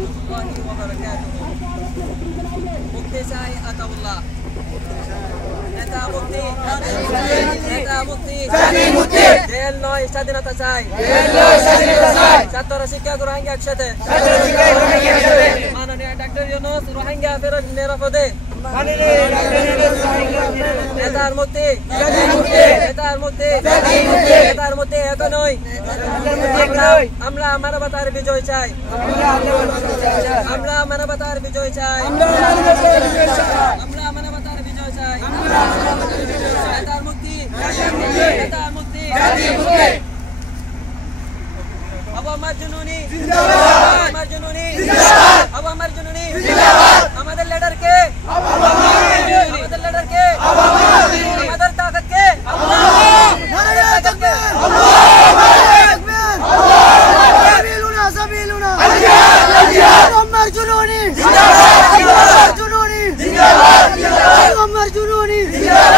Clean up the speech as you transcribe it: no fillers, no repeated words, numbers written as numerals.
warahmatullahi wabarakatuh. Mukti Syai Ataullah. Neta Mukti. Neta Mukti. Jail নয় স্বাধীনতা চাই। ছাত্র শিক্ষা রোহিঙ্গা একসাথে। মাননীয় ডক্টর ইউনূস রোহিঙ্গা ফেরত নিরাপদে। নেতার মুক্তি। নেতার মুক্তি। নেতার মুক্তি এখনই। আমরা মানবতার বিজয় চাই। আমরা মানবতার বিজয় চাই। আমরা মানবতার বিজয় চাই। নেতার মুক্তি। নেতার মুক্তি। আবু আম্মার জুনুনি জিন্দাবাদ। আম্মার জুনুনি জিন্দাবাদ। আবু আম্মার জুনুনি জিন্দাবাদ। আমাদের লিডার কে? আমাদের লিডার কে? আমাদের তাকত কে? নারে তাকবীর। সাবিলুনা সাবিলুনা আবু আম্মার জুনুনি জিন্দাবাদ। আবু আম্মার জুনুনি জিন্দাবাদ। আবু আম্মার জুনুনি জিন্দাবাদ।